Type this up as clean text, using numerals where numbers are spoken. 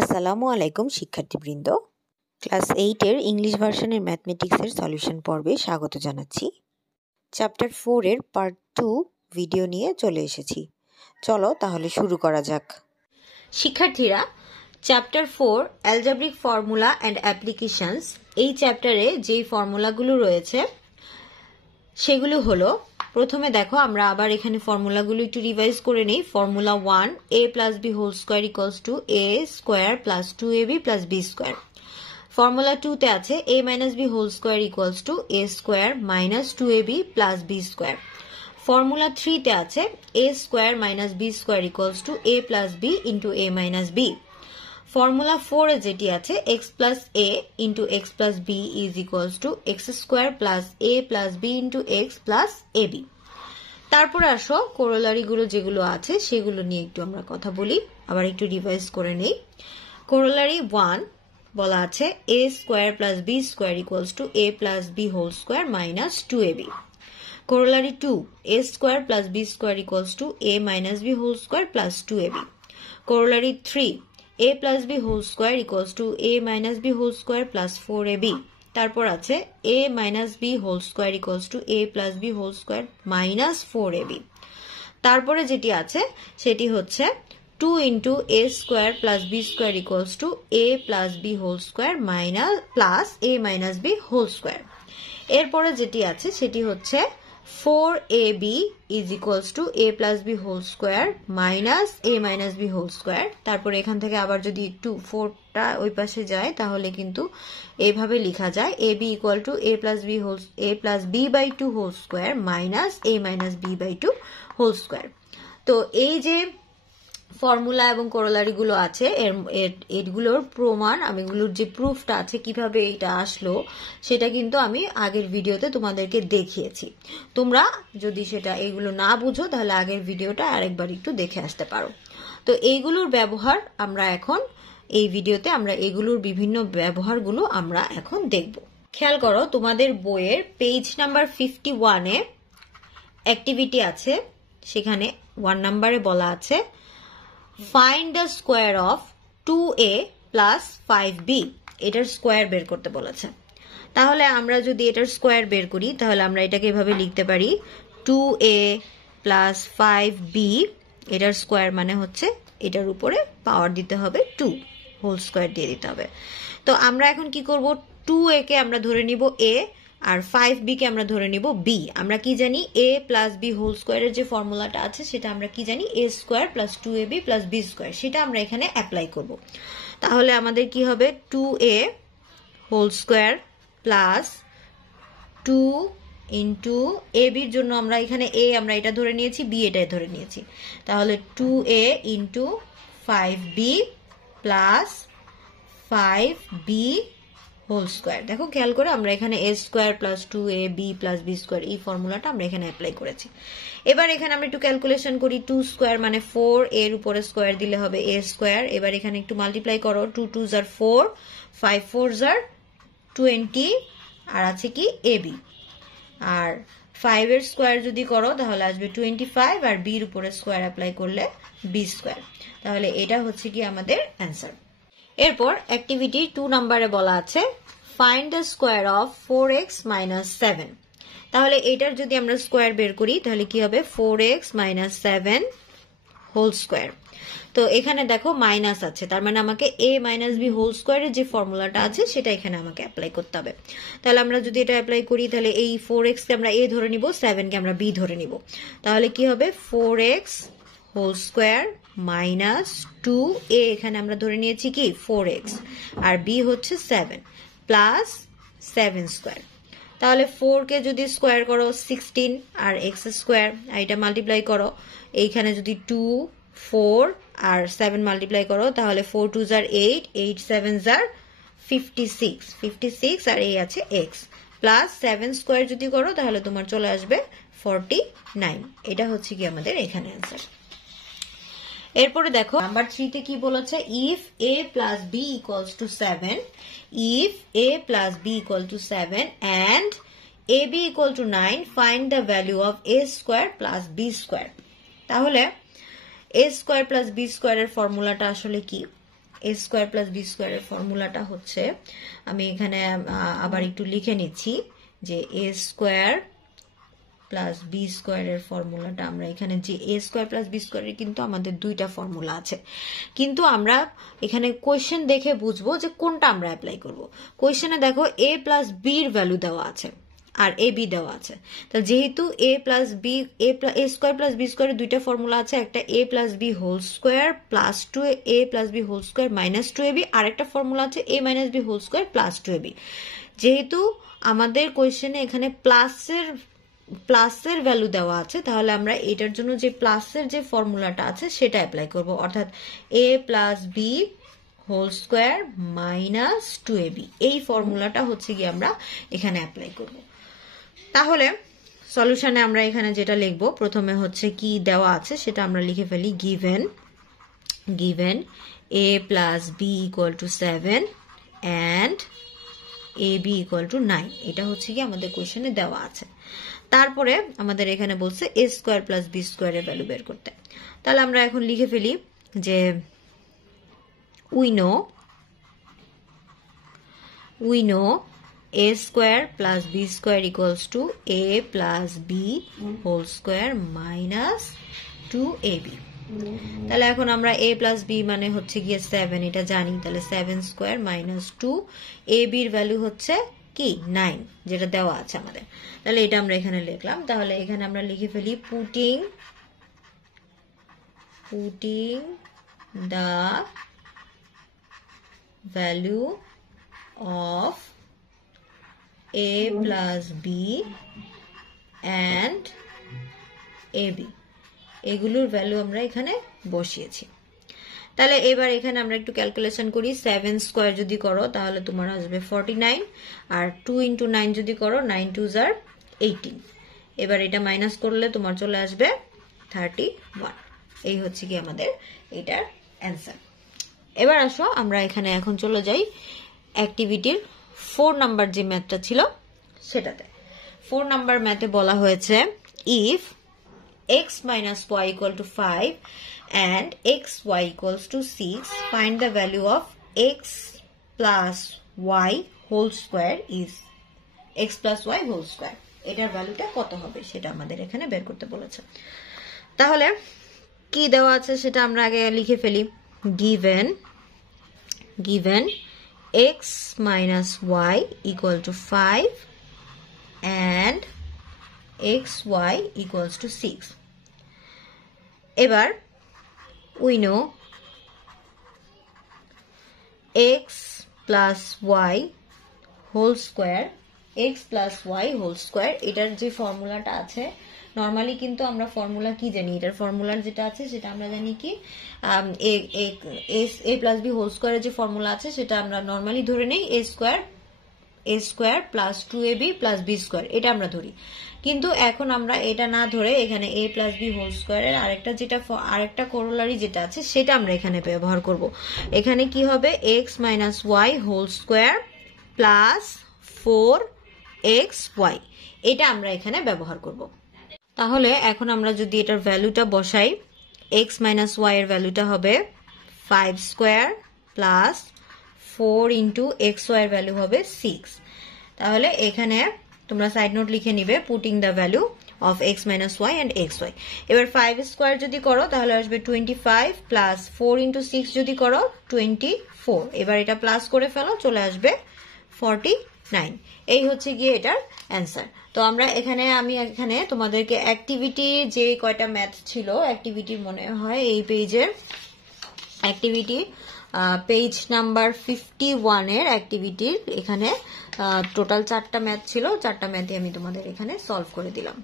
আসসালামু আলাইকুম শিক্ষার্থীবৃন্দ। ক্লাস 8 এর ইংলিশ ভার্সনের ম্যাথমেটিক্সের সলিউশন পর্বে স্বাগত জানাচ্ছি। চ্যাপ্টার 4 এর পার্ট 2 ভিডিও নিয়ে চলে এসেছি। চলো তাহলে শুরু করা যাক। শিক্ষার্থীরা, chapter 4 algebraic formula and applications, এই চ্যাপ্টারে যেই ফর্মুলাগুলো রয়েছে সেগুলো হলো, প্রথমে দেখো আমরা আবার এখানে ফর্মুলাগুলো একটু রিভাইজ করে নেই। Formula 1, a plus b whole square equals to a square plus 2ab plus b square। Formula 2 তে আছে a minus b whole square equals to a square minus 2ab plus b square। Formula 3 তে আছে a square minus b square equals to a plus b into a minus b। Formula 4 এ যেটি আছে x plus a into x plus b is equals to x square plus a plus b into x plus ab। তারপরে আসো কোরোলারিগুলো যেগুলো আছে সেগুলো নিয়ে একটু আমরা কথা বলি, আবার একটু রিভাইজ করে নেই। কোরোলারি 1 বলা আছে a square plus b square equals to a plus b whole square minus 2ab। কোরোলারি 2 a square plus b square equals to a minus b whole square plus 2ab। কোরোলারি 3 a plus b whole square equals to a minus b whole square plus 4ab। তারপর আছে a minus b whole square equals to a plus b whole square minus 4ab। তারপরে যেটি আছে সেটি হচ্ছে 2 into a square plus b square equals to a plus b whole square minus plus a minus b whole square। এরপরে যেটি আছে সেটি হচ্ছে 4ab is equals to a plus b whole square minus a minus b whole square। তারপরে এখান থেকে আবার যদি একটু 4টা ওই পাশে যায় তাহলে কিন্তু এইভাবে লেখা যায় ab equal to a plus b by 2 whole square minus a minus b by 2 whole square। তো এই যে ফর্মুলা এবং কোরোলারিগুলো আছে এগুলোর প্রমাণ, এগুলোর যে প্রুফটা আছে কিভাবে এটা আসলো সেটা কিন্তু আমি আগের ভিডিওতে তোমাদেরকে দেখিয়েছি। তোমরা যদি এগুলো না বুঝো তাহলে আগের ভিডিওটা আরেকবার একটু দেখে আসতে পারো। তো এইগুলোর ব্যবহার আমরা এখন এই ভিডিওতে এগুলোর বিভিন্ন ব্যবহারগুলো আমরা এখন দেখব। খেয়াল করো, তোমাদের বইয়ের পেজ নাম্বার 51-এ অ্যাক্টিভিটি আছে, সেখানে 1 নম্বরে বলা আছে find the square of 2a plus 5b। এটার স্কোয়ার বের করতে বলেছে। তাহলে আমরা যদি এটার স্কোয়ার বের করি তাহলে আমরা এটাকে এভাবে লিখতে পারি 2a plus 5b। এটার স্কোয়ার মানে হচ্ছে এটার উপরে পাওয়ার দিতে হবে 2, হোল স্কোয়ার দিয়ে দিতে হবে। তো আমরা এখন কি করব, 2a কে আমরা ধরে নিব a আর 5b কে আমরা ধরে নিব b। আমরা কি জানি a plus b হোল স্কোয়ারের যে ফর্মুলাটা আছে সেটা আমরা কি জানি a square plus 2ab plus b square, সেটা আমরা এখানে অ্যাপ্লাই করব। তাহলে আমাদের কি হবে 2a whole square plus 2 into ab এর জন্য আমরা এখানে a আমরা এটা ধরে নিয়েছি, b এটা ধরে নিয়েছি। তাহলে 2a into 5b plus 5b whole square. দেখো খেয়াল করে আমরা এখানে a square plus 2ab plus b square এই ফর্মুলাটা আমরা এখানে অ্যাপ্লাই করেছি। এবার এখানে আমরা একটু ক্যালকুলেশন করি, 2 স্কোয়ার মানে 4, এর উপরে স্কোয়ার দিলে হবে a স্কোয়ার। এবার এখানে একটু মাল্টিপ্লাই করো, 2 2 জার 4, 5 4 জার 20, আর আছে কি ab। আর 5 এর স্কোয়ার যদি করো তাহলে আসবে 25, আর b এর উপরে স্কোয়ার অ্যাপ্লাই করলে b স্কোয়ার। তাহলে এটা হচ্ছে কি আমাদের অ্যান্সার। এরপর অ্যাক্টিভিটি 2 নম্বরে বলা আছে find the square of 4x minus 7। তাহলে এটার যদি আমরা স্কোয়ার বের করি তাহলে কি হবে 4x minus 7 হোল স্কোয়ার। তো এখানে দেখো মাইনাস আছে, তার মানে আমাকে a minus b হোল স্কোয়ারের যে ফর্মুলাটা আছে সেটা এখানে আমাকে অ্যাপ্লাই করতে হবে। তাহলে আমরা যদি এটা অ্যাপ্লাই করি তাহলে এই 4x কে আমরা a ধরে নিব, 7 কে আমরা b ধরে নিব। তাহলে কি হবে 4x whole square minus 2a, এখানে আমরা ধরে নিয়েছি কি 4x, আর b হচ্ছে 7 প্লাস 7 স্কোয়ার। তাহলে 4 কে যদি স্কোয়ার করো 16, আর x স্কোয়ার, আর এটা মাল্টিপ্লাই করো, এইখানে যদি 2 4 আর 7 মাল্টিপ্লাই করো তাহলে 4 2 জার 8, 8 7 জার 56, আর এই আছে x প্লাস 7 স্কোয়ার যদি করো তাহলে তোমার চলে আসবে 49। এটা হচ্ছে কি আমাদের এখানে অ্যান্সার। এরপরে দেখো নাম্বার 3 তে কি বলেছে, if a plus b equals to 7, if a plus b equal to 7 and ab equal to 9, find the value of a square plus b square। তাহলে a স্কোয়ার প্লাস b স্কোয়ারের ফর্মুলাটা আসলে কি, এ স্কোয়ার প্লাস বি স্কোয়ারের ফর্মুলাটা হচ্ছে, আমি এখানে আবার একটু লিখে নিচ্ছি যে এ স্কোয়ার প্লাস বি স্কোয়ারের ফর্মুলাটা আমরা এখানে, যে এ স্কোয়ার প্লাস বি স্কোয়ারের কিন্তু আমাদের দুইটা ফর্মুলা আছে, কিন্তু আমরা এখানে কোয়েশ্চেন দেখে বুঝবো যে কোনটা আমরা অ্যাপ্লাই করব। কোয়েশ্চেনে দেখো এ প্লাস বির ভ্যালু দেওয়া আছে আর এ বি দেওয়া আছে, তাহলে যেহেতু a plus b a square plus b স্কোয়ারের দুইটা ফর্মুলা আছে, একটা a plus b whole square plus 2a plus b whole square minus 2ab, আর একটা ফর্মুলা আছে a minus b whole square plus 2ab। যেহেতু আমাদের কোয়েশ্চেনে এখানে প্লাসের ভ্যালু দেওয়া আছে, তাহলে আমরা এটার জন্য যে প্লাসের যে ফর্মুলাটা আছে সেটা অ্যাপ্লাই করব, অর্থাৎ a plus b whole square minus 2ab, এই ফর্মুলাটা হচ্ছে গিয়ে আমরা এখানে অ্যাপ্লাই করব। তাহলে সলিউশনে আমরা এখানে যেটা লিখব, প্রথমে হচ্ছে কি দেওয়া আছে সেটা আমরা লিখে ফেলি, given a plus b equal to 7 and ab equal to 9, এটা হচ্ছে কি আমাদের কোশ্চেনে দেওয়া আছে। তারপরে আমাদের এখানে বলছে a স্কোয়ার প্লাস বি স্কোয়ারের ভ্যালু বের করতে, তাহলে আমরা এখন লিখে ফেলি যে we know a square plus b square equals to a plus b whole square minus 2ab। তাহলে এখন আমরা a plus b মানে হচ্ছে গিয়ে 7, এটা জানি, তাহলে 7 স্কোয়ার মাইনাস 2ab এর ভ্যালু হচ্ছে কি 9, যেটা দেওয়া আছে আমাদের, তাহলে এটা আমরা এখানে লিখলাম। তাহলে এখানে আমরা লিখে ফেলি putting the value of a plus b and ab, এগুলোর ভ্যালু আমরা এখানে বসিয়েছি। তাহলে এবার এখানে আমরা একটু ক্যালকুলেশন করি, 7 স্কোয়ার যদি করো তাহলে তোমার আসবে 49, আর 2 into 9 যদি করো 9 2s are 18, এবার এটা মাইনাস করলে তোমার চলে আসবে 31। এই হচ্ছে কি আমাদের এটার অ্যান্সার। এবার আসো আমরা এখানে এখন চলে যাই অ্যাক্টিভিটির 4 নাম্বার যে ম্যাথটা ছিল সেটাতে। 4 নাম্বার ম্যাথে বলা হয়েছে if x minus y equal to 5 and xy equals to 6, find the value of x plus y whole square is x plus y whole square, এটার ভ্যালুটা কত হবে সেটা আমাদের এখানে বের করতে বলেছে। তাহলে কি দেওয়া আছে সেটা আমরা আগে লিখে ফেলি, given x minus y equal to 5 and xy equals to 6, এবার we know x plus y whole square, x plus y whole square, এটার যে ফর্মুলাটা আছে, নর্মালি কিন্তু আমরা ফর্মুলা কি জানি, এটার ফর্মুলার যেটা আছে সেটা আমরা জানি কি a plus b হোল স্কোয়ারের যে ফর্মুলা আছে সেটা আমরা নর্মালি ধরে নেই a square plus 2ab plus b square, এটা আমরা ধরি। কিন্তু এখন আমরা এটা না ধরে এখানে a প্লাস b হোল স্কোয়ারের আরেকটা কোরোলারি যেটা আছে সেটা আমরা এখানে ব্যবহার করব। এখানে কি হবে, x minus Y whole square plus 4xy, এটা আমরা এখানে ব্যবহার করব। তাহলে এখন আমরা যদি এটার ভ্যালুটা বসাই, x মাইনাস ওয়াই এর ভ্যালুটা হবে 5 স্কোয়ার প্লাস 4 ইন্টু xy এর ভ্যালু হবে 6। তাহলে এখানে তোমরা সাইড নোট লিখে নিবে, putting the value of x minus Y and xy। এবার 5 স্কোয়ার যদি করো তাহলে আসবে 25 প্লাস 4 ইন্টু 6 যদি করো 24, এবার এটা প্লাস করে ফেলো, চলে আসবে 49। এই হচ্ছে গিয়ে এটার অ্যান্সার। তো আমরা আমি এখানে তোমাদেরকে অ্যাক্টিভিটি যে কয়টা ম্যাথ ছিল, অ্যাক্টিভিটি মনে হয় এই পেজের অ্যাক্টিভিটি পেজ নাম্বার 51 এর অ্যাক্টিভিটির এখানে টোটাল 4টা ম্যাথ ছিল, 4টা ম্যাথে আমি তোমাদের এখানে সলভ করে দিলাম।